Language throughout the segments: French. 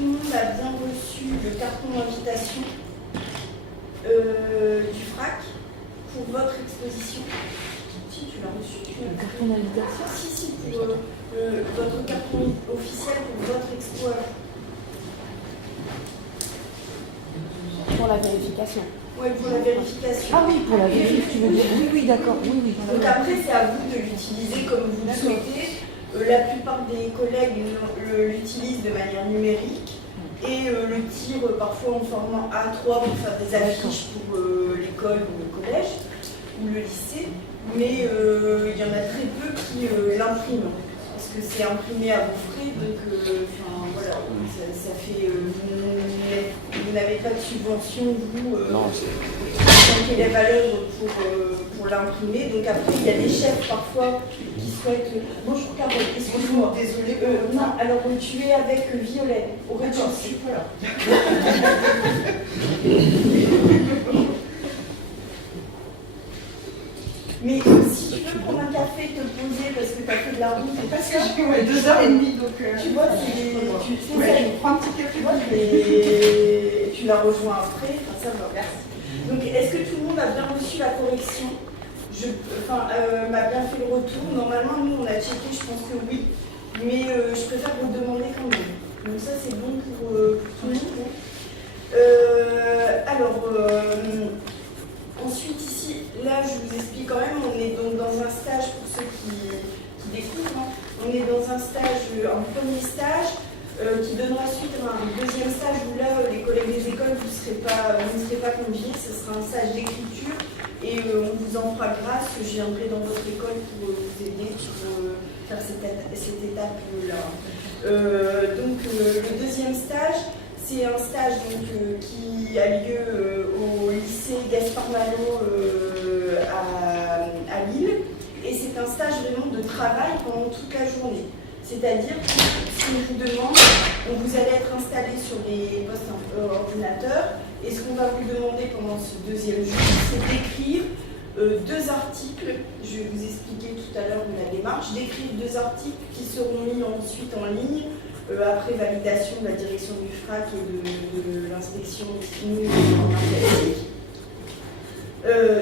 tout le monde a bien reçu le carton d'invitation du FRAC pour votre exposition? Si, tu l'as reçu. Le carton d'invitation? Si, pour votre carton officiel pour votre expo. Pour la vérification. Oui, pour la vérification. Ah oui, pour la vérification, tu veux dire. Oui, d'accord. Oui. Donc après, c'est à vous de l'utiliser comme vous le souhaitez. La plupart des collègues l'utilisent de manière numérique et le tirent parfois en format A3 pour faire des affiches pour l'école ou le collège ou le lycée. Mais il y en a très peu qui l'impriment. Parce que c'est imprimé à vos frais, donc voilà, ça fait. Vous n'avez pas de subvention, vous, qui les valeurs pour l'imprimer. Donc après, il y a des chefs parfois qui souhaitent. Bonjour Carole, excuse-moi. Désolée. Non, alors tu es avec Violet, au rez-de-chaussée. Voilà. Mais si tu veux prendre un café, te poser parce que tu as fait de la route, c'est Parce que j'ai 2h30, donc. tu vois, tu sais, ouais, je prends un petit café. et tu la rejoins après, ça va. Merci. Donc, est-ce que tout le monde a bien reçu la correction? M'a bien fait le retour. Normalement, nous, on a checké, je pense que oui, mais je préfère vous demander quand même. Donc ça, c'est bon pour tout le monde. Ensuite, ici, là, je vous explique quand même, on est donc dans un stage, pour ceux qui découvrent, hein, on est dans un stage, un premier stage, qui donnera suite à un deuxième stage où là, les collègues des écoles, vous ne serez pas conviés, ce sera un stage d'écriture et on vous en fera grâce, je viendrai dans votre école pour vous aider pour faire cette étape-là. Donc, le deuxième stage, c'est un stage donc, qui a lieu au lycée Gaspard Malot à Lille. Et c'est un stage vraiment de travail pendant toute la journée. C'est-à-dire que ce qu'on vous demande, vous allez être installé sur des postes ordinateurs. Et ce qu'on va vous demander pendant ce deuxième jour, c'est d'écrire 2 articles. Je vais vous expliquer tout à l'heure la démarche. D'écrire 2 articles qui seront mis ensuite en ligne. Après validation de la direction du FRAC et de l'inspection nous en informatique.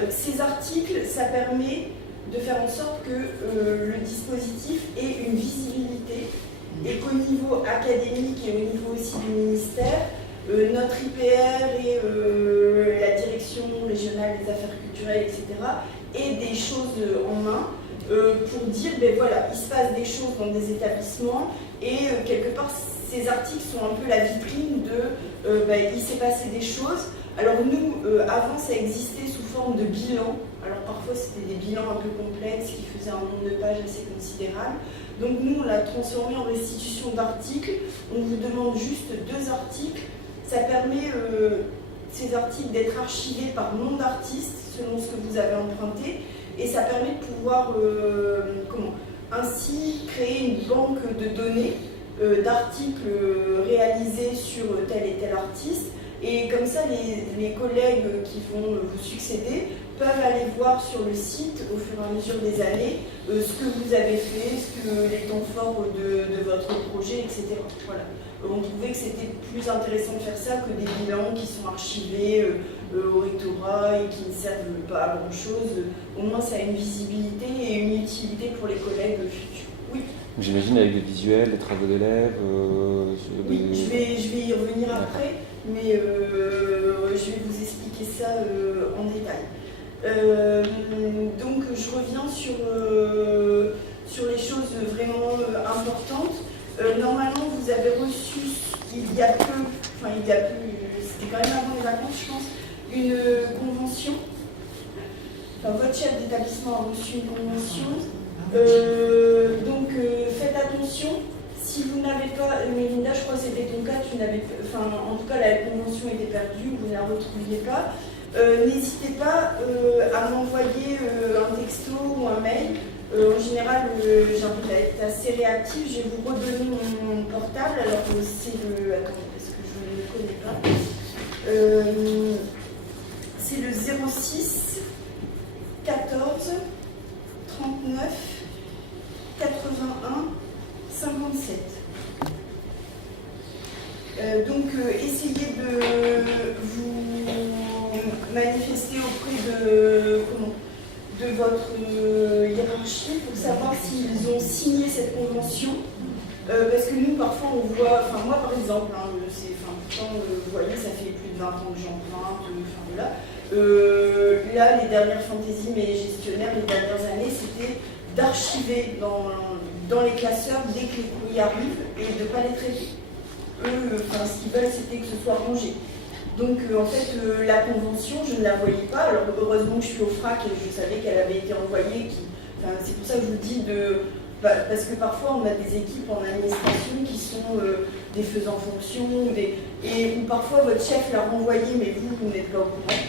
Ces articles, ça permet de faire en sorte que le dispositif ait une visibilité et qu'au niveau académique et au niveau aussi du ministère, notre IPR et la direction régionale des affaires culturelles, etc., aient des choses en main pour dire, ben voilà, il se passe des choses dans des établissements et quelque part, ces articles sont un peu la vitrine de il s'est passé des choses. Alors nous, avant, ça existait sous forme de bilan. Alors parfois, c'était des bilans un peu complexes qui faisaient un nombre de pages assez considérable. Donc nous, on l'a transformé en restitution d'articles. On vous demande juste 2 articles. Ça permet ces articles d'être archivés par nom d'artiste, selon ce que vous avez emprunté. Et ça permet de pouvoir ainsi créer une banque de données d'articles réalisés sur tel et tel artiste. Et comme ça, les collègues qui vont vous succéder peuvent aller voir sur le site au fur et à mesure des années ce que vous avez fait, les temps forts de votre projet, etc. Voilà. On trouvait que c'était plus intéressant de faire ça que des bilans qui sont archivés au rectorat et qui ne servent pas à grand chose. Au moins, ça a une visibilité et une utilité pour les collègues futurs. Oui. J'imagine avec des visuels, des travaux d'élèves. Oui, je vais y revenir après, mais je vais vous expliquer ça en détail. Donc, je reviens sur les choses vraiment importantes. Normalement, vous avez reçu, il y a peu, c'était quand même avant les vacances, je pense, une convention. Enfin, votre chef d'établissement a reçu une convention. Donc, faites attention. Si vous n'avez pas, Mélinda, je crois que c'était ton cas, en tout cas, la convention était perdue, vous ne la retrouviez pas. N'hésitez pas à m'envoyer un texto ou un mail. En général, j'ai envie d'être assez réactive. Je vais vous redonner mon portable. Alors, c'est le. Attendez, parce que je ne le connais pas. C'est le 06 14 39 81 57. Essayez de vous manifester auprès de votre hiérarchie pour savoir s'ils ont signé cette convention. Parce que nous, parfois, on voit, enfin moi par exemple, pourtant, vous voyez, ça fait plus de 20 ans que j'emprunte, voilà. Là, les dernières fantaisies, mes gestionnaires, les dernières années, c'était d'archiver dans les classeurs dès que les courriers arrivent et de ne pas les traiter. Eux, ce qu'ils veulent, c'était que ce soit rangé. Donc, en fait, la convention, je ne la voyais pas. Alors, heureusement que je suis au FRAC et je savais qu'elle avait été envoyée. C'est pour ça que je vous dis parce que parfois, on a des équipes en administration qui sont des faisans fonction, ou parfois votre chef l'a renvoyé, mais vous n'êtes pas au courant.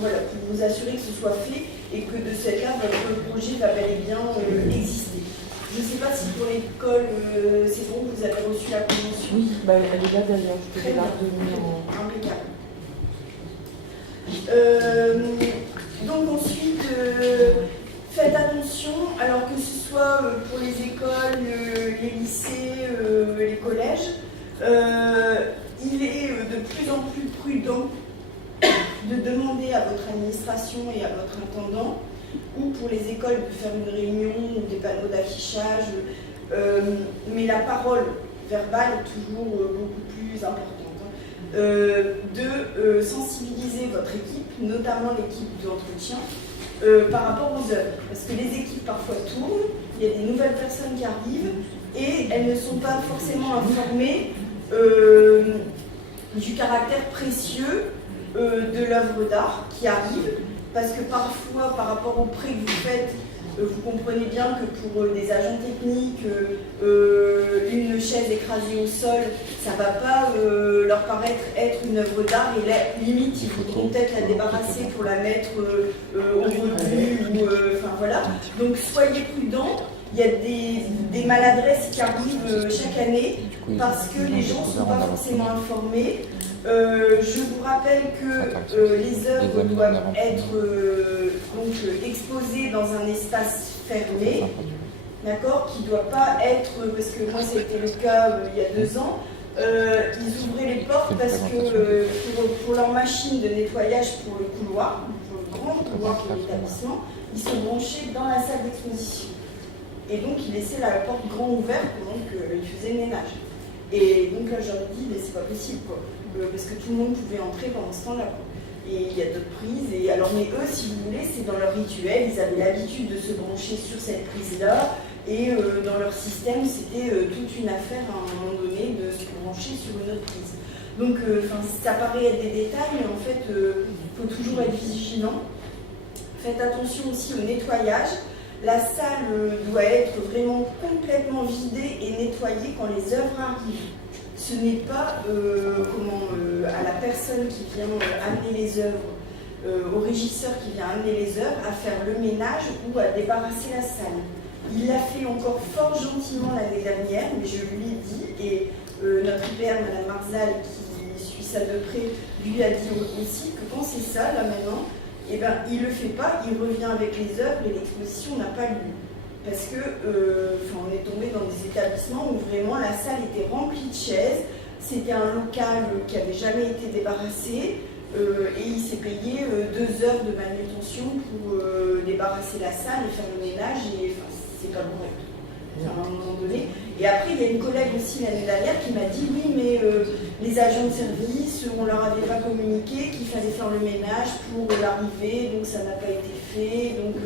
Voilà, pour vous assurer que ce soit fait et que de cette là, votre projet va bel et bien exister. Je ne sais pas si pour l'école, c'est bon, vous avez reçu la convention. Oui, elle est là d'ailleurs, je devais la revenir impeccable. Donc ensuite, faites attention, alors que ce soit pour les écoles, les lycées, les collèges, il est de plus en plus prudent de demander à votre administration et à votre intendant, ou pour les écoles de faire une réunion ou des panneaux d'affichage, mais la parole verbale est toujours beaucoup plus importante, de sensibiliser votre équipe, notamment l'équipe d'entretien, par rapport aux œuvres. Parce que les équipes parfois tournent, il y a des nouvelles personnes qui arrivent et elles ne sont pas forcément informées du caractère précieux de l'œuvre d'art qui arrive, parce que parfois, par rapport au prêt que vous faites, vous comprenez bien que pour des agents techniques, une chaise écrasée au sol, ça ne va pas leur paraître être une œuvre d'art, et là, limite, ils voudront peut-être la débarrasser pour la mettre au revenu, voilà. Donc soyez prudents. Il y a des maladresses qui arrivent chaque année parce que les gens ne sont pas forcément informés. Je vous rappelle que les œuvres doivent être exposées dans un espace fermé, d'accord, qui ne doit pas être, parce que moi c'était le cas il y a 2 ans, ils ouvraient les portes parce que pour leur machine de nettoyage pour le couloir, pour le grand couloir de l'établissement, ils sont branchés dans la salle d'exposition. Et donc ils laissaient la porte grand ouverte pendant qu'ils faisaient le ménage. Et donc là j'aurais dit, mais c'est pas possible quoi. Parce que tout le monde pouvait entrer pendant ce temps-là. Et il y a d'autres prises. Et alors, mais eux, si vous voulez, c'est dans leur rituel. Ils avaient l'habitude de se brancher sur cette prise-là. Et dans leur système, c'était toute une affaire à un moment donné de se brancher sur une autre prise. Donc, ça paraît être des détails, mais en fait, il faut toujours être vigilant. Faites attention aussi au nettoyage. La salle doit être vraiment complètement vidée et nettoyée quand les œuvres arrivent. Ce n'est pas à la personne qui vient amener les œuvres, au régisseur qui vient amener les œuvres, à faire le ménage ou à débarrasser la salle. Il l'a fait encore fort gentiment l'année dernière, mais je lui ai dit, et notre IPR, Mme Marzal, qui suit ça de près, lui a dit aussi que quand c'est ça, là maintenant, eh ben, il ne le fait pas, il revient avec les œuvres et l'exposition n'a pas lieu. Parce que on est tombé dans des établissements où vraiment la salle était remplie de chaises, c'était un local qui n'avait jamais été débarrassé et il s'est payé 2 heures de manutention pour débarrasser la salle et faire le ménage, et c'est pas correct à un moment donné. Et après il y a une collègue aussi l'année dernière qui m'a dit oui mais les agents de service, on leur avait pas communiqué qu'il fallait faire le ménage pour l'arrivée, donc ça n'a pas été fait, donc...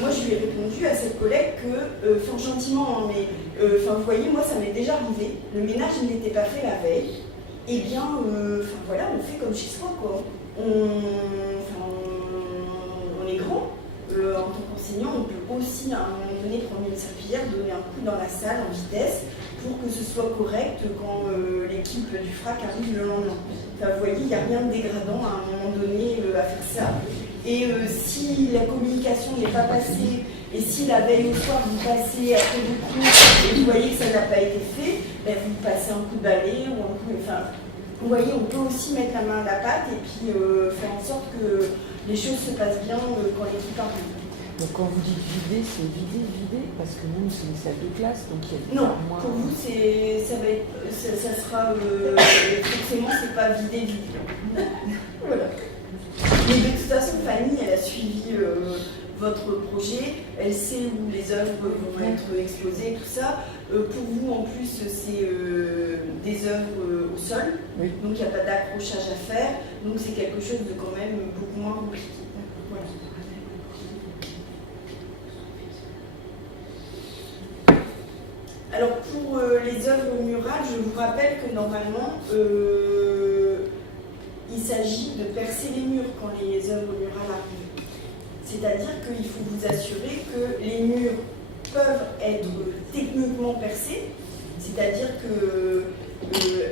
moi je lui ai répondu à cette collègue que, fort gentiment, hein, mais vous voyez, moi ça m'est déjà arrivé, le ménage n'était pas fait la veille, et bien, voilà, on fait comme chez soi, quoi. On est grand, en tant qu'enseignant, on peut aussi à un moment donné prendre une serpillière, donner un coup dans la salle en vitesse, pour que ce soit correct quand l'équipe du FRAC arrive le lendemain. Vous voyez, il n'y a rien de dégradant à un moment donné à faire ça. Et si la communication n'est pas passée, et si la veille au soir vous passez après le cours et vous voyez que ça n'a pas été fait, ben vous passez un coup de balai ou un coup. Vous voyez, on peut aussi mettre la main à la pâte et puis faire en sorte que les choses se passent bien quand l'équipe arrive. Donc quand vous dites vider, c'est vider, parce que nous c'est une salle de classe, donc il y a Non, pour vous ça va être ça sera forcément, c'est pas vidé. Voilà. Mais de toute façon, Fanny, elle a suivi votre projet, elle sait où les œuvres vont être exposées, tout ça. Pour vous, en plus, c'est des œuvres au sol, Oui. donc il n'y a pas d'accrochage à faire, donc c'est quelque chose de quand même beaucoup moins compliqué. Voilà. Alors pour les œuvres murales, je vous rappelle que normalement, il s'agit de percer les murs quand les œuvres murales arrivent. C'est-à-dire qu'il faut vous assurer que les murs peuvent être techniquement percés, c'est-à-dire que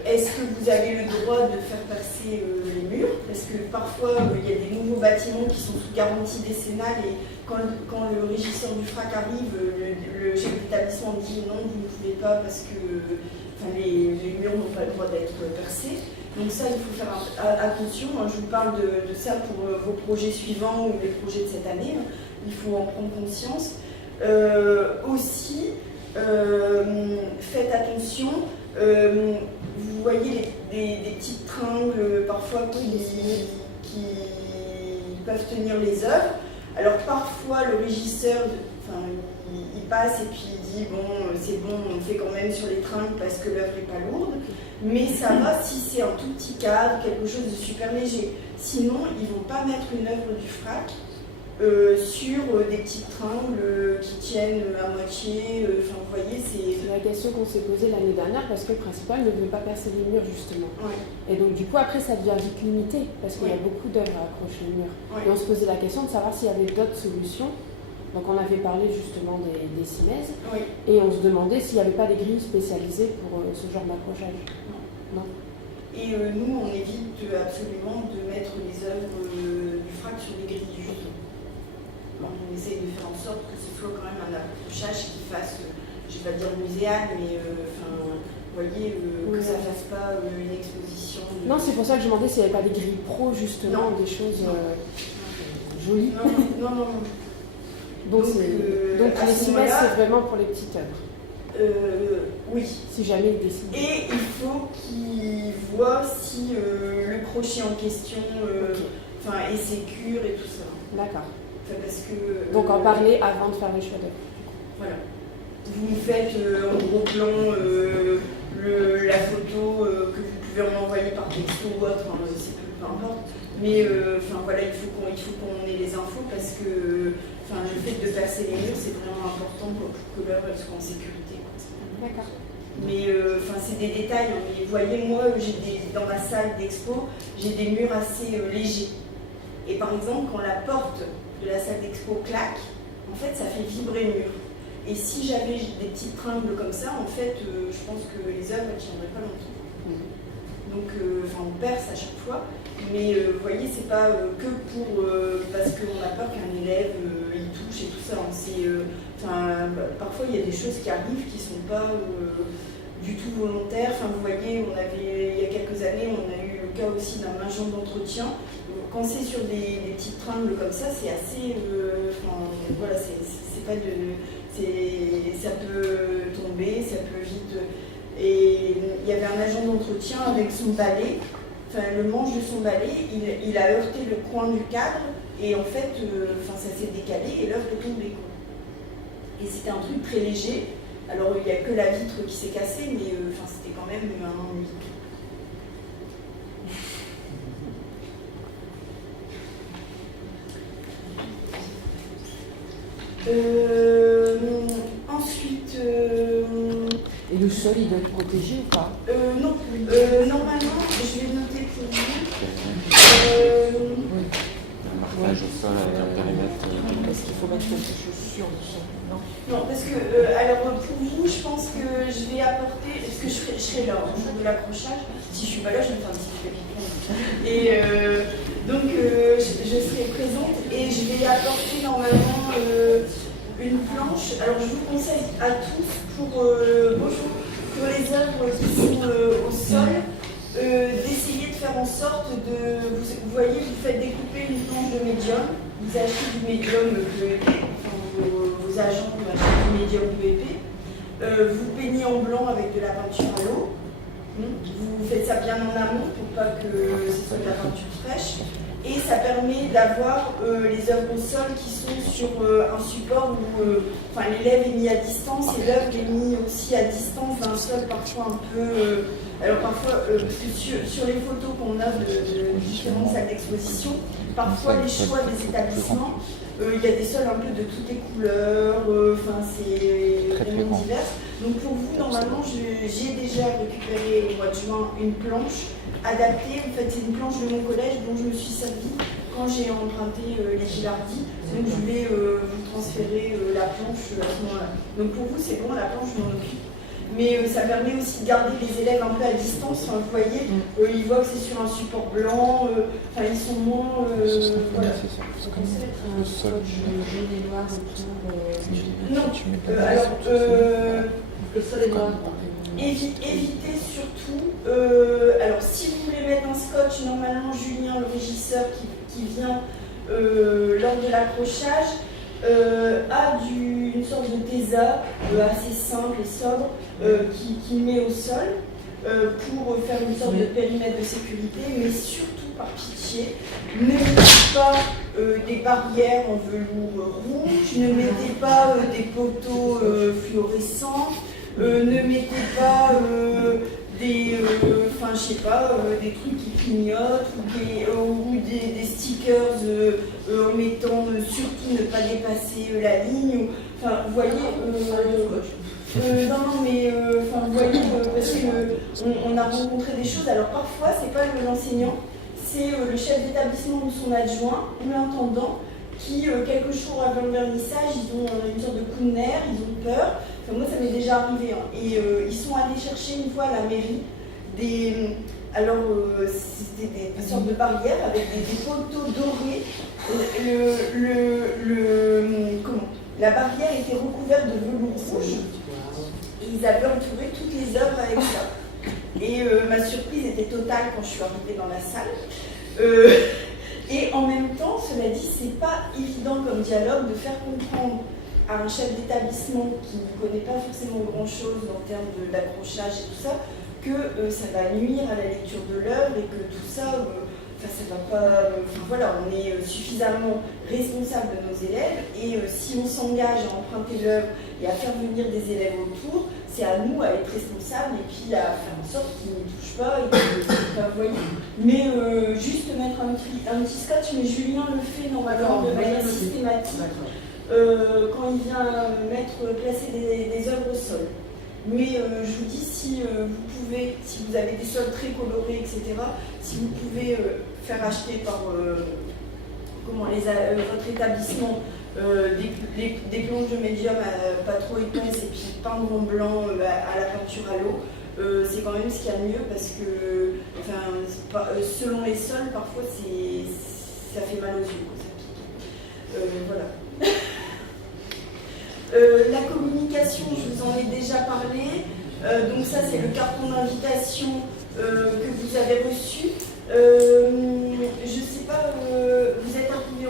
est-ce que vous avez le droit de faire percer les murs? Parce que parfois il y a des nouveaux bâtiments qui sont sous garantie décennale et quand le régisseur du FRAC arrive, le chef d'établissement dit non, vous ne pouvez pas parce que les murs n'ont pas le droit d'être percés. Donc ça, il faut faire attention. Je vous parle de ça pour vos projets suivants ou les projets de cette année. Il faut en prendre conscience. Aussi, faites attention. Vous voyez des petites tringles parfois qui peuvent tenir les œuvres. Alors parfois, le régisseur, il passe et puis il dit bon, c'est bon, on fait quand même sur les tringles parce que l'œuvre n'est pas lourde. Mais ça va si c'est un tout petit cadre, quelque chose de super léger. Sinon, ils ne vont pas mettre une œuvre du FRAC sur des petites tringles qui tiennent à moitié. Vous voyez, c'est la question qu'on s'est posée l'année dernière parce que le principal ne veut pas percer les murs justement. Ouais. Et donc du coup après ça devient vite limité parce qu'il y a beaucoup d'œuvres à accrocher au mur. Ouais. Et on se posait la question de savoir s'il y avait d'autres solutions. Donc on avait parlé justement des cimaises et on se demandait s'il n'y avait pas des grilles spécialisées pour ce genre d'accrochage. Non. Et nous, on évite absolument de mettre les œuvres du FRAC sur des grilles justement. On essaye de faire en sorte que ce soit quand même un accrochage qui fasse, je ne vais pas dire muséal, mais vous voyez, que ça ne fasse pas une exposition. Non, c'est pour ça que je demandais s'il n'y avait pas des grilles pro justement, des choses jolies. Non. Donc les cimaises, c'est vraiment pour les petites œuvres. Oui. Si jamais ils décident. Et il faut qu'ils voient si le crochet en question est sécure et tout ça. D'accord. Parce que, donc en parler avant de faire les choix d'œuvre. Voilà. Vous faites en gros plan la photo que vous pouvez m'envoyer par texto ou autre, peu importe. Mais voilà, il faut qu'on ait les infos parce que le fait de percer les murs, c'est vraiment important pour que l'œuvre soit en sécurité. D'accord. Mais c'est des détails. Mais vous voyez, moi, dans ma salle d'expo, j'ai des murs assez légers. Et par exemple, quand la porte de la salle d'expo claque, en fait, ça fait vibrer le mur. Et si j'avais des petites tringles comme ça, en fait, je pense que les œuvres ne tiendraient pas longtemps. Donc, on perce à chaque fois. Mais vous voyez, c'est pas que pour parce qu'on a peur qu'un élève y touche et tout ça. Parfois, il y a des choses qui arrivent qui ne sont pas du tout volontaires. Vous voyez, il y a quelques années, on a eu le cas aussi d'un agent d'entretien. Quand c'est sur des petites tringles comme ça, c'est assez. Voilà, c'est pas de. Ça peut tomber, ça peut vite. Et il y avait un agent d'entretien avec son balai. Le manche de son balai, il a heurté le coin du cadre et en fait, ça s'est décalé et l'œuvre est tombée. Et c'était un truc très léger. Alors, il n'y a que la vitre qui s'est cassée, mais c'était quand même un ennui. Ensuite... Et le sol, il doit être protégé ou pas? Non. Normalement, je vais noter pour vous. Un marquage au sol avec un périmètre. Est-ce qu'il faut mettre quelque chose sur le sol? Non, parce que, alors pour vous, je pense que je vais apporter, parce que je serai là au jour de l'accrochage. Si je suis pas là, je vais me faire un petit peu. Et donc, je serai présente et je vais apporter normalement une planche. Alors, je vous conseille à tous pour les œuvres qui sont au sol, d'essayer de faire en sorte de. Vous voyez, vous faites découper une planche de médium, vous achetez du médium EPP, vos agents achètent du médium EPP, vous peignez en blanc avec de la peinture à l'eau, faites ça bien en amont pour pas que ce soit de la peinture fraîche. Et ça permet d'avoir les œuvres au sol qui sont sur un support où l'élève est mis à distance et l'œuvre est mise aussi à distance d'un sol parfois un peu... alors parfois, parce que sur les photos qu'on a de différentes salles d'exposition, parfois les choix des établissements, il y a des sols un peu de toutes les couleurs, c'est vraiment divers. Donc pour vous, normalement, j'ai déjà récupéré au mois de juin une planche adaptée. En fait, c'est une planche de mon collège dont je me suis servi quand j'ai emprunté les Gilardi. Donc je vais vous transférer la planche à ce moment-là. Donc pour vous, c'est bon, la planche, je m'en occupe. Mais ça permet aussi de garder les élèves un peu à distance. Vous voyez, ils voient que c'est sur un support blanc, ils sont moins... voilà. Un scotch jaune et noir autour. Non, Le sol est noir. Évitez surtout, alors si vous voulez mettre un scotch, normalement Julien, le régisseur qui vient lors de l'accrochage, a une sorte de tesa assez simple et sobre qui met au sol pour faire une sorte de périmètre de sécurité, mais surtout par pitié, ne mettez pas des barrières en velours rouge, ne mettez pas des poteaux fluorescents, ne mettez pas des trucs qui clignotent ou des stickers en mettant surtout ne pas dépasser la ligne. Vous voyez, vous voyez, parce qu'on a rencontré des choses. Alors parfois, c'est pas l'enseignant, c'est le chef d'établissement ou son adjoint ou l'intendant qui, quelques jours avant le vernissage, ils ont une sorte de coup de nerf, ils ont peur. Moi, ça m'est déjà arrivé. Et ils sont allés chercher une fois à la mairie c'était des sortes de barrières avec des poteaux dorés. La barrière était recouverte de velours rouge et ils avaient entouré toutes les œuvres avec ça. Et ma surprise était totale quand je suis arrivée dans la salle. Et en même temps, cela dit, c'est pas évident comme dialogue de faire comprendre à un chef d'établissement qui ne connaît pas forcément grand-chose en termes d'accrochage et tout ça, que ça va nuire à la lecture de l'œuvre et que tout ça, ça va pas... voilà, on est suffisamment responsable de nos élèves et si on s'engage à emprunter l'œuvre et à faire venir des élèves autour, c'est à nous à être responsables et puis à faire en sorte qu'ils ne touchent pas. Vous voyez. Mais juste mettre un petit scotch, mais Julien le fait normalement de manière systématique quand il vient placer des œuvres au sol. Mais je vous dis, si vous avez des sols très colorés, etc., si vous pouvez faire acheter par votre établissement des planches de médium pas trop épaisses et puis peindre en blanc à la peinture à l'eau, c'est quand même ce qu'il y a de mieux parce que selon les sols, parfois ça fait mal aux yeux. Ça pique. Voilà. La communication, je vous en ai déjà parlé. Donc ça, c'est le carton d'invitation que vous avez reçu. Je ne sais pas, vous êtes arrivé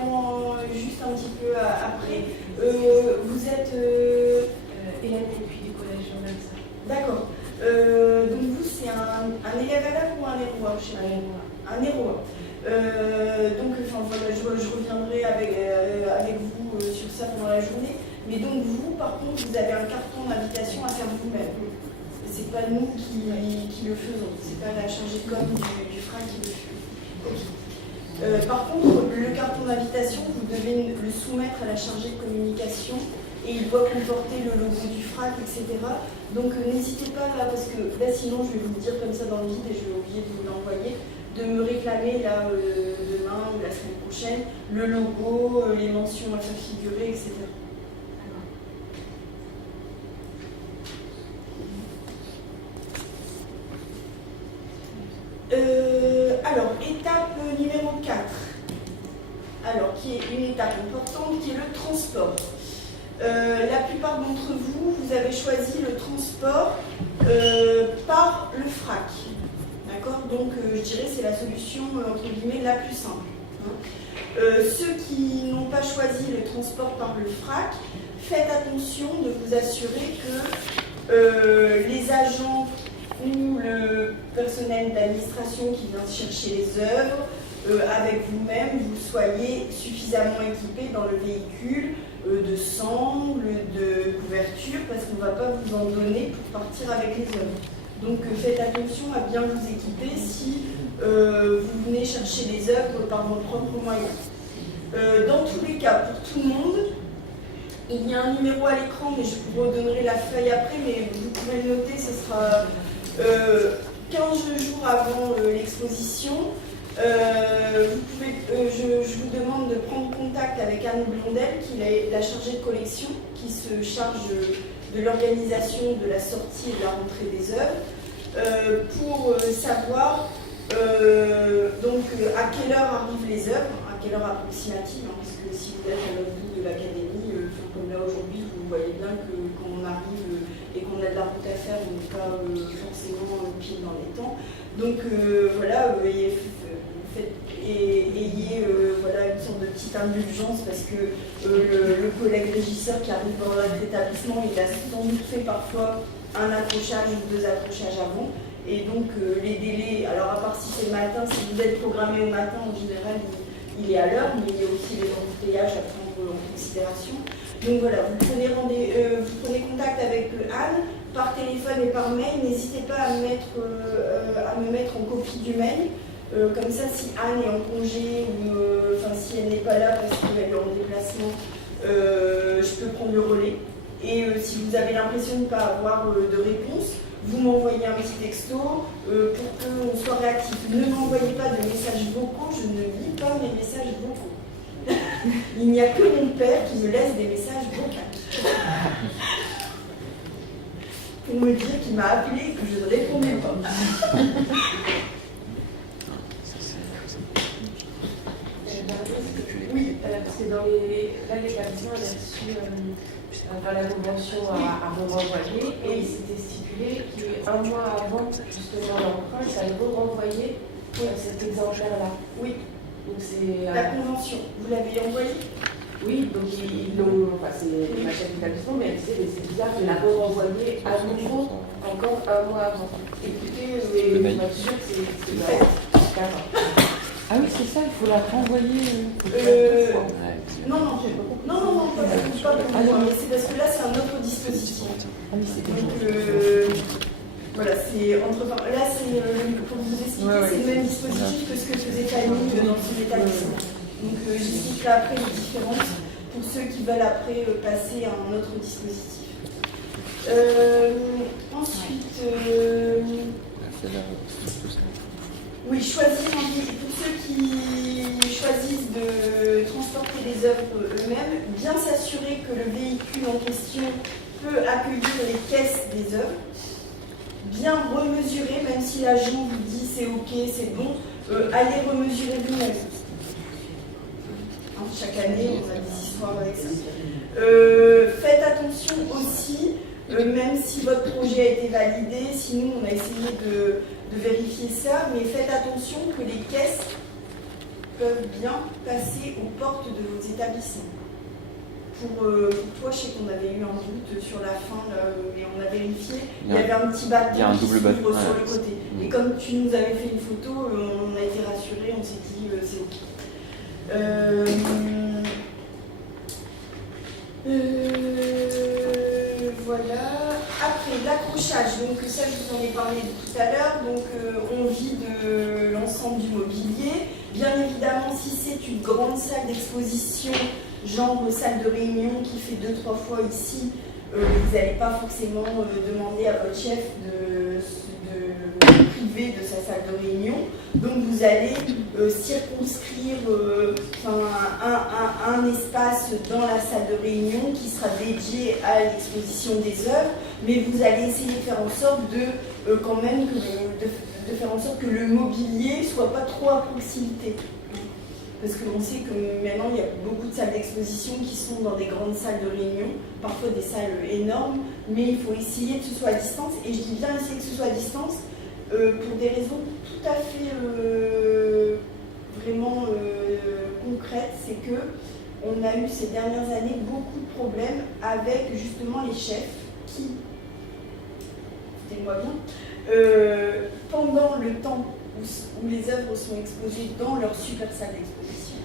juste un petit peu après. Vous êtes... Hélène depuis du collège Jean-Baptiste. D'accord. Donc vous, c'est un élève à l'œuvre ou un héroïne chez vous? Un héroïne. Donc, voilà, je reviendrai avec vous sur ça pendant la journée. Mais donc vous, par contre, vous avez un carton d'invitation à faire vous-même. C'est pas nous qui le faisons. C'est pas la chargée de com du FRAC qui le fait. Okay. Par contre, le carton d'invitation, vous devez le soumettre à la chargée de communication et il doit comporter le logo du FRAC, etc. Donc n'hésitez pas là, parce que là sinon je vais vous le dire comme ça dans le vide et je vais oublier de vous l'envoyer, de me réclamer là demain ou la semaine prochaine le logo, les mentions à faire figurer, etc. Alors, étape numéro 4, alors, qui est une étape importante, qui est le transport. La plupart d'entre vous, vous avez choisi le transport par le FRAC. D'accord? Donc, je dirais c'est la solution, entre guillemets, la plus simple. Ceux qui n'ont pas choisi le transport par le FRAC, faites attention de vous assurer que les agents ou personnel d'administration qui vient chercher les œuvres, avec vous-même, vous soyez suffisamment équipé dans le véhicule de sangle, de couverture, parce qu'on ne va pas vous en donner pour partir avec les œuvres. Donc faites attention à bien vous équiper si vous venez chercher les œuvres par vos propres moyens. Dans tous les cas, pour tout le monde, il y a un numéro à l'écran, mais je vous redonnerai la feuille après, mais vous pouvez le noter, ce sera 15 jours avant l'exposition. Je vous demande de prendre contact avec Anne Blondel, qui est la chargée de collection, qui se charge de l'organisation de la sortie et de la rentrée des œuvres, pour savoir à quelle heure arrivent les œuvres, à quelle heure approximative, hein, parce que si vous êtes à l'autre bout de l'académie, comme là aujourd'hui, vous voyez bien que quand on arrive et qu'on a de la route à faire, on n'est pas forcément pile dans les temps. Donc voilà, ayez une sorte de petite indulgence, parce que le collègue régisseur qui arrive dans notre établissement, il a sans doute fait parfois un accrochage ou 2 accrochages avant. Et donc les délais, alors à part si c'est le matin, si vous êtes programmé au matin, en général il est à l'heure, mais il y a aussi les embouteillages à prendre en considération. Donc voilà, vous prenez contact avec Anne par téléphone et par mail. N'hésitez pas à me mettre en copie du mail. Comme ça, si Anne est en congé ou si elle n'est pas là parce qu'elle est en déplacement, je peux prendre le relais. Et si vous avez l'impression de ne pas avoir de réponse, vous m'envoyez un petit texto pour qu'on soit réactif. Ne m'envoyez pas de messages vocaux, je ne lis pas mes messages vocaux. Il n'y a que mon père qui me laisse des messages vocaux. Pour me dire qu'il m'a appelé et que je ne répondais pas. Oui, parce que dans l'établissement, elle a reçu la convention à renvoyer et il s'était stipulé qu'un mois avant justement l'emprunt, il fallait renvoyer cet exemplaire-là. Oui. Donc c'est la convention, vous l'avez envoyée? Oui, donc ils l'ont, c'est ma chef d'établissement, mais elle disait que c'est bizarre de la renvoyer à nouveau encore un mois avant. Écoutez, je suis sûre que c'est d'accord. Ah oui, c'est ça, il faut la renvoyer. Non, pas pour moi, mais c'est parce que là, c'est un autre dispositif. Ah oui, c'est donc, voilà, c'est là, c'est pour vous expliquer, c'est le même dispositif que ce que faisait Fanny dans son établissement. Donc, j'expliquerai après les différences pour ceux qui veulent après passer à un autre dispositif. Ensuite, oui, choisir, pour ceux qui choisissent de transporter les œuvres eux-mêmes, bien s'assurer que le véhicule en question peut accueillir les caisses des œuvres, bien remesurer, même si l'agent vous dit c'est ok, c'est bon, allez remesurer vous-même. Hein, chaque année, on a des histoires avec ça. Faites attention aussi, même si votre projet a été validé, sinon on a essayé de vérifier ça, mais faites attention que les caisses peuvent bien passer aux portes de vos établissements. Pour toi, je sais qu'on avait eu un doute sur la fin, mais on a vérifié. Il y avait un petit bâton qui s'ouvre sur le côté. Et comme tu nous avais fait une photo, on a été rassurés, on s'est dit c'est ok. Voilà. Après, l'accrochage, donc ça je vous en ai parlé tout à l'heure, donc on vit de l'ensemble du mobilier. Bien évidemment, si c'est une grande salle d'exposition, genre salle de réunion qui fait 2-3 fois ici, vous n'allez pas forcément demander à votre chef de priver de sa salle de réunion. Donc vous allez circonscrire un espace dans la salle de réunion qui sera dédié à l'exposition des œuvres, mais vous allez essayer de faire en sorte quand même de faire en sorte que le mobilier ne soit pas trop à proximité. Parce qu'on sait que maintenant, il y a beaucoup de salles d'exposition qui sont dans des grandes salles de réunion, parfois des salles énormes, mais il faut essayer que ce soit à distance. Et je dis bien essayer que ce soit à distance pour des raisons tout à fait vraiment concrètes. C'est que on a eu ces dernières années beaucoup de problèmes avec justement les chefs qui, écoutez-moi bien, pendant où les œuvres sont exposées dans leur super salle d'exposition.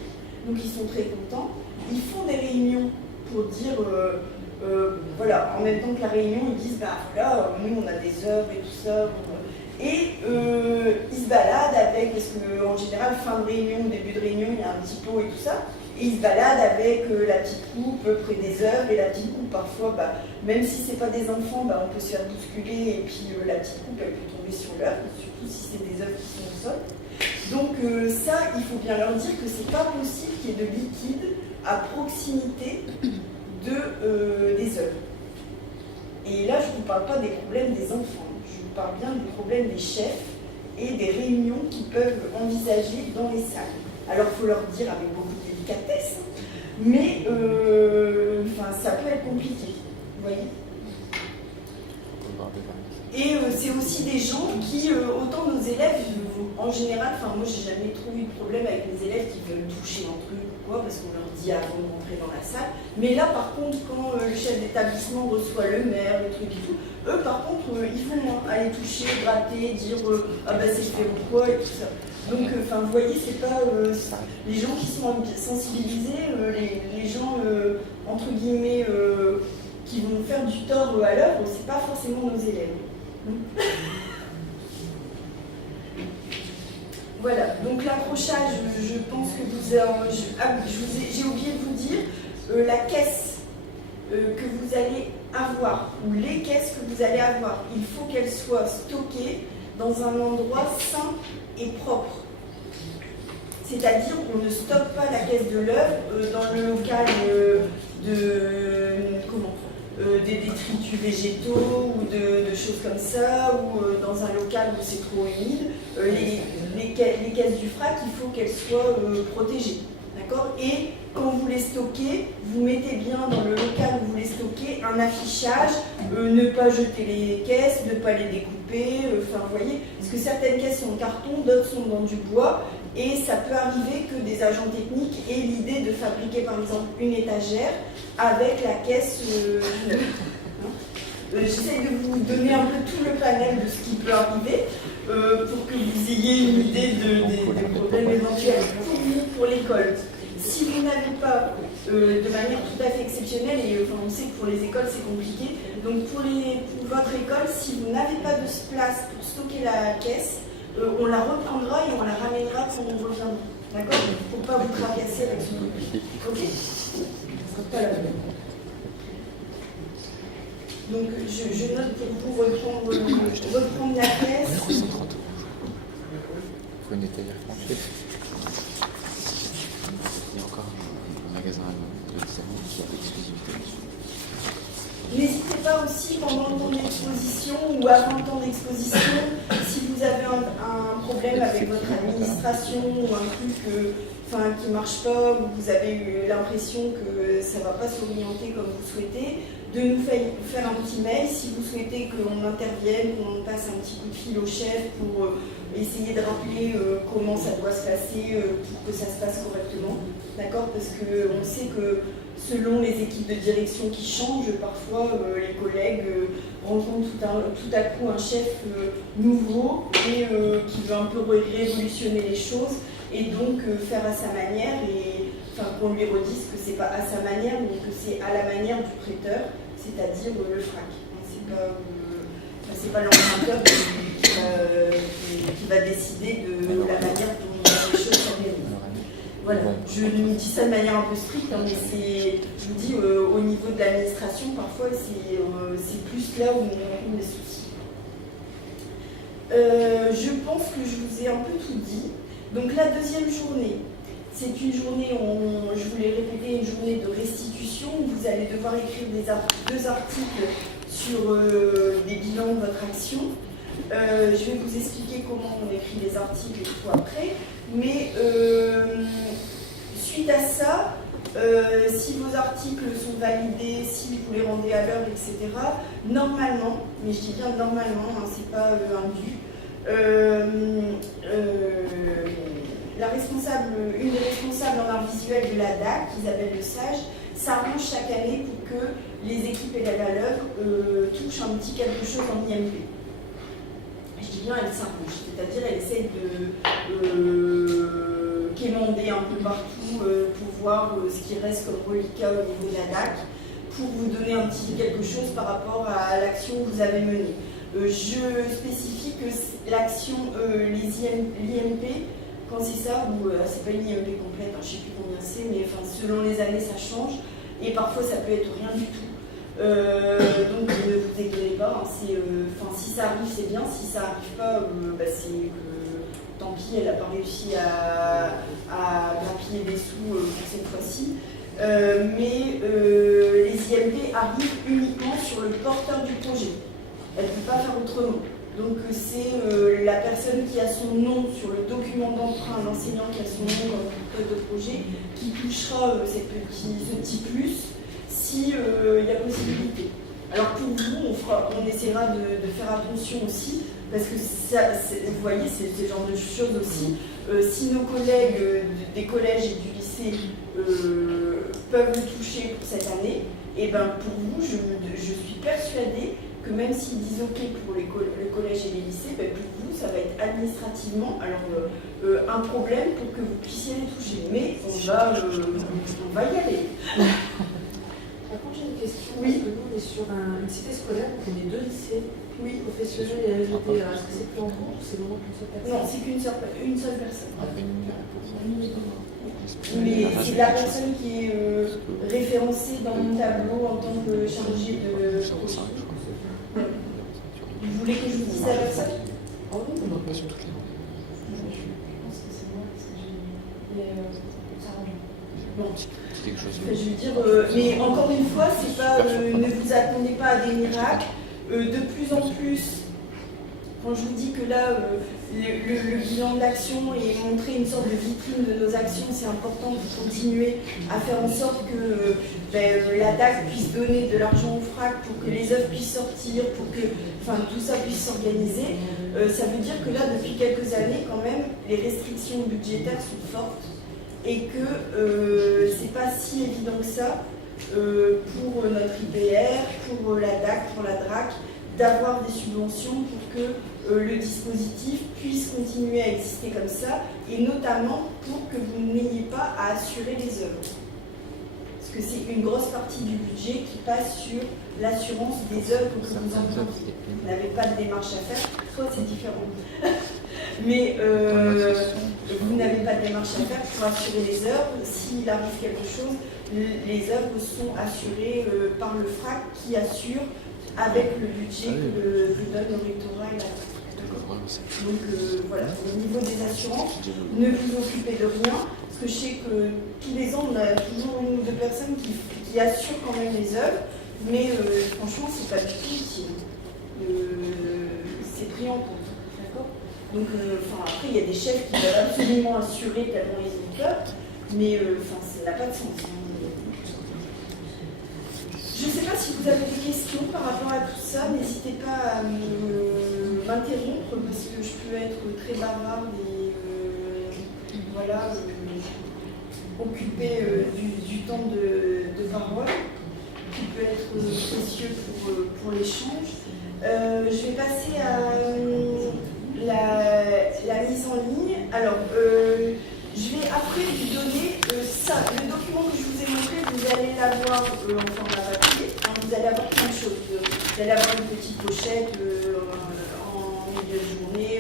Donc ils sont très contents. Ils font des réunions pour dire, voilà, en même temps que la réunion, ils disent, bah voilà, nous on a des œuvres et tout ça. Et ils se baladent avec, parce qu'en général, fin de réunion, début de réunion, il y a un petit pot et tout ça. Et ils se baladent avec la petite coupe près des œuvres. Et la petite coupe, parfois, bah, même si ce n'est pas des enfants, bah, on peut se faire bousculer. Et puis la petite coupe, elle peut tomber sur l'œuvre, surtout si c'est des œuvres qui sont au sol. Donc ça, il faut bien leur dire que c'est pas possible qu'il y ait de liquide à proximité des œuvres. Et là, je ne vous parle pas des problèmes des enfants. Je vous parle bien du problème des chefs et des réunions qu'ils peuvent envisager dans les salles. Alors, il faut leur dire avec beaucoup de délicatesse, mais ça peut être compliqué, vous voyez. Et c'est aussi des gens qui, autant nos élèves, en général, moi j'ai jamais trop eu de problème avec les élèves qui veulent toucher un truc ou quoi, parce qu'on leur dit avant de rentrer dans la salle. Mais là, par contre, quand le chef d'établissement reçoit le maire, le truc et tout, eux, par contre, ils vont aller toucher, gratter, dire ah bah c'est fait ou quoi et tout ça. Donc, vous voyez, c'est pas les gens qui sont sensibilisés, les gens entre guillemets qui vont faire du tort à l'œuvre, c'est pas forcément nos élèves. Voilà, donc l'accrochage, je pense que j'ai oublié de vous dire, la caisse que vous allez avoir, ou les caisses que vous allez avoir, il faut qu'elles soient stockées dans un endroit sain et propre. C'est-à-dire qu'on ne stocke pas la caisse de l'œuvre dans le local des détritus végétaux ou de choses comme ça, ou dans un local où c'est trop humide. Les caisses du FRAC, il faut qu'elles soient protégées. D'accord ? Et quand vous les stockez, vous mettez bien dans le local où vous les stockez un affichage, ne pas jeter les caisses, ne pas les découper, vous voyez, parce que certaines caisses sont en carton, d'autres sont dans du bois, et ça peut arriver que des agents techniques aient l'idée de fabriquer par exemple une étagère avec la caisse neuve. J'essaie de vous donner un peu tout le panel de ce qui peut arriver pour que vous ayez une idée des problèmes éventuels pour vous, pour l'école. Si vous n'avez pas, de manière tout à fait exceptionnelle, et on sait que pour les écoles c'est compliqué, donc pour votre école, si vous n'avez pas de place pour stocker la caisse, on la reprendra et on la ramènera quand on reviendra. D'accord ? Pour ne pas vous tracasser avec ce truc. Ok ? Voilà. Donc je note pour vous reprendre la caisse. Il faut une étagère franchie. Il y a encore un magasin de design qui a l'exclusivité dessus. N'hésitez pas aussi pendant le temps d'exposition ou avant le temps d'exposition, si vous avez un problème avec votre administration ou un truc qui ne marche pas, ou vous avez eu l'impression que ça ne va pas s'orienter comme vous souhaitez, de nous faire un petit mail si vous souhaitez qu'on intervienne, qu'on passe un petit coup de fil au chef pour essayer de rappeler comment ça doit se passer pour que ça se passe correctement. D'accord ? Parce qu'on sait que selon les équipes de direction qui changent, parfois les collègues rencontrent tout à coup un chef nouveau et qui veut un peu révolutionner les choses et donc faire à sa manière et qu'on lui redise que c'est pas à sa manière mais que c'est à la manière du prêteur, c'est-à-dire le FRAC. C'est pas l'emprunteur qui va décider de la manière dont les choses s'organisent. Voilà, je nous dis ça de manière un peu stricte, mais je vous dis, au niveau de l'administration, parfois, c'est plus là où on rencontre des soucis. Je pense que je vous ai un peu tout dit. Donc la deuxième journée, c'est une journée, je vous l'ai répété, une journée de restitution, où vous allez devoir écrire deux articles sur des bilans de votre action. Je vais vous expliquer comment on écrit les articles et tout après. Mais suite à ça, si vos articles sont validés, si vous les rendez à l'heure, etc., normalement, mais je dis bien normalement, c'est pas un dû, une des responsables en art visuel de la DAC, Isabelle Lesage, s'arrange chaque année pour que les équipes élèves à l'œuvre touchent un petit quelque chose en IMP. Je dis dis bien, elle s'arrange, c'est-à-dire elle essaie de quémander un peu partout pour voir ce qui reste comme reliquat au niveau de la DAC, pour vous donner un petit quelque chose par rapport à l'action que vous avez menée. Je spécifie que l'action, l'IMP, quand c'est ça, ou c'est pas une IMP complète, je ne sais plus combien c'est, mais enfin, selon les années ça change, et parfois ça peut être rien du tout. Donc ne vous étonnez pas, si ça arrive c'est bien, si ça n'arrive pas, c'est que tant pis, elle n'a pas réussi à grappiller des sous pour cette fois-ci. Mais les IMP arrivent uniquement sur le porteur du projet. Elle ne peut pas faire autrement. Donc c'est la personne qui a son nom sur le document d'emprunt, l'enseignant qui a son nom dans le porteur de projet, qui touchera ce petit plus si y a possibilité. Alors pour vous, on essaiera de faire attention aussi, parce que vous voyez, c'est ce genre de choses aussi. Si nos collègues des collèges et du lycée peuvent le toucher pour cette année, et ben pour vous, je suis persuadée que même s'ils disent OK pour le collège et les lycées, ben pour vous, ça va être administrativement un problème pour que vous puissiez les toucher. Mais on va y aller. Par contre, j'ai une question. Oui. Parce que nous, on est sur une cité scolaire, donc on est 2 lycées, professionnels et LGT. Est-ce que c'est plus en cours ou c'est vraiment qu'une seule personne? Non, c'est qu'une seule personne. Mais Mais c'est la personne qui est référencée dans mon tableau en tant que chargée de. Vous voulez que je vous dise la personne? Oh oui, non, pas sur toutes les Je pense que c'est moi, parce que j'ai. Ça arrange. Bon. quelque chose. Je veux dire, mais encore une fois, c'est pas, ne vous attendez pas à des miracles. De plus en plus, quand je vous dis que là, le bilan d'action et montrer une sorte de vitrine de nos actions, c'est important pour continuer à faire en sorte que la DAC puisse donner de l'argent au FRAC pour que les œuvres puissent sortir, pour que tout ça puisse s'organiser. Ça veut dire que là, depuis quelques années, quand même, les restrictions budgétaires sont fortes et que c'est pas si évident que ça pour notre IPR, pour la DAC, pour la DRAC, d'avoir des subventions pour que le dispositif puisse continuer à exister comme ça, et notamment pour que vous n'ayez pas à assurer les œuvres. Parce que c'est une grosse partie du budget qui passe sur l'assurance des œuvres que vous empruntez. Vous n'avez pas de démarche à faire, soit c'est différent. Mais vous n'avez pas de démarche à faire pour assurer les œuvres. S'il arrive quelque chose, les œuvres sont assurées par le FRAC qui assure avec le budget que donne le rectorat et la DAC. Donc voilà, au niveau des assurances, ne vous occupez de rien, parce que je sais que tous les ans, on a toujours une ou deux personnes qui assurent quand même les œuvres, mais franchement, c'est pas du tout utile. C'est pris en compte. D'accord ? Donc après, il y a des chefs qui veulent absolument assurer tellement ils ont peur, mais ça n'a pas de sens. Je ne sais pas si vous avez des questions par rapport à tout ça, n'hésitez pas à m'interrompre parce que je peux être très bavarde et occuper du temps de parole qui peut être précieux pour l'échange. Je vais passer à la mise en ligne. Alors, je vais après vous donner ça. Le document que je vous ai montré, vous allez l'avoir en format papier. Vous allez avoir plein de choses. Vous allez avoir une petite pochette en milieu de journée.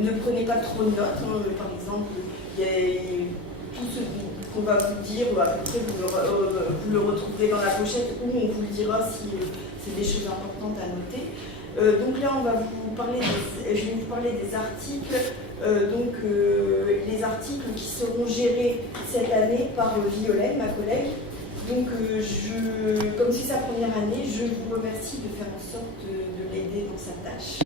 Ne prenez pas trop de notes. Par exemple, il y a tout ce qu'on va vous dire, à peu près vous le retrouverez dans la pochette ou on vous le dira si c'est des choses importantes à noter. Donc là, je vais vous parler des articles. Les articles qui seront gérés cette année par Violaine, ma collègue. Donc, comme c'est sa première année, je vous remercie de faire en sorte de l'aider dans sa tâche.